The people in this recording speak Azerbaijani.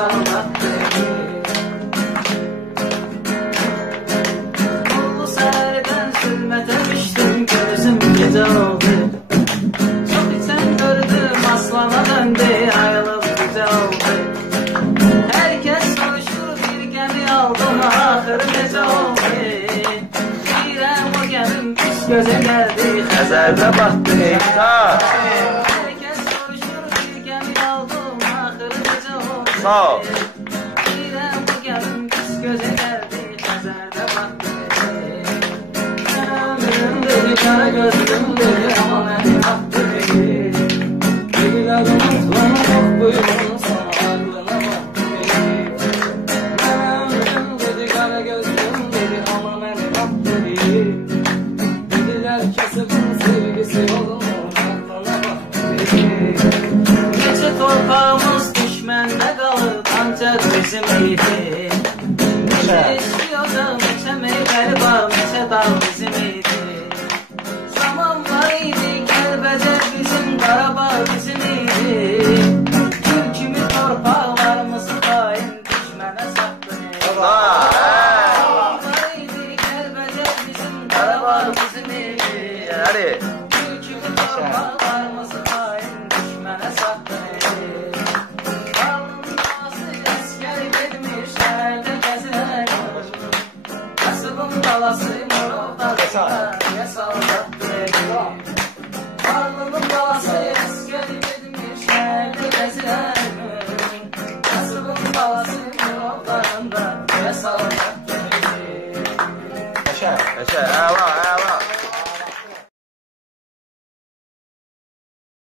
saldattı. Oldu səhərdən zülmətə düşdüm, gözüm gecə oldu. Çox içən gördüm, aslana döndü, ayılıb güzel oldu. Herkes soruşur, bir gəmi aldım, axırı necə oldu. Deyirəm o gəmim pis gözə gəldi, Xəzərdə batdı. Herkes soruşur, bir gəmi aldım, axırı necə oldu. Sağ ol. Deyirəm o gəmim pis gözə gəldi, Xəzərdə batdı. Ömrüm dedi, qara gözlüm dedi, amma məni atdı. Dedilər unutmana yox buyurun sana, aklına baktı. Ömrüm dedi, qara gözlüm dedi, amma məni atdı. Dedilər kasıbın sevgisi olmur, aklına baktı. Neçə torpağımız düşməndə qalıb, ancaq bizim idi. Neçə istiyorsa, neçə meyvəli bağ, neçə dağ bizim idi. Zaman var idi, Kəlbəcər bizim, Qarabağ bizim idi. Gül kimi torpaqlarımızı daim düşmənə satdı. Zaman var idi, Kəlbəcər bizim, Qarabağ bizim idi. Gül kimi torpaqlarımızı daim düşmənə satdı. Qarnın ağası əskər vermiş, şəhərdə gəzirər. Kasıbın qalası Murovdağda, niyə saldattı. Karnının balası əskər vermiş, şəhərdə gəzirər. Kasıbın balası Murovdağda, niyə saldattı. Əşər, əla.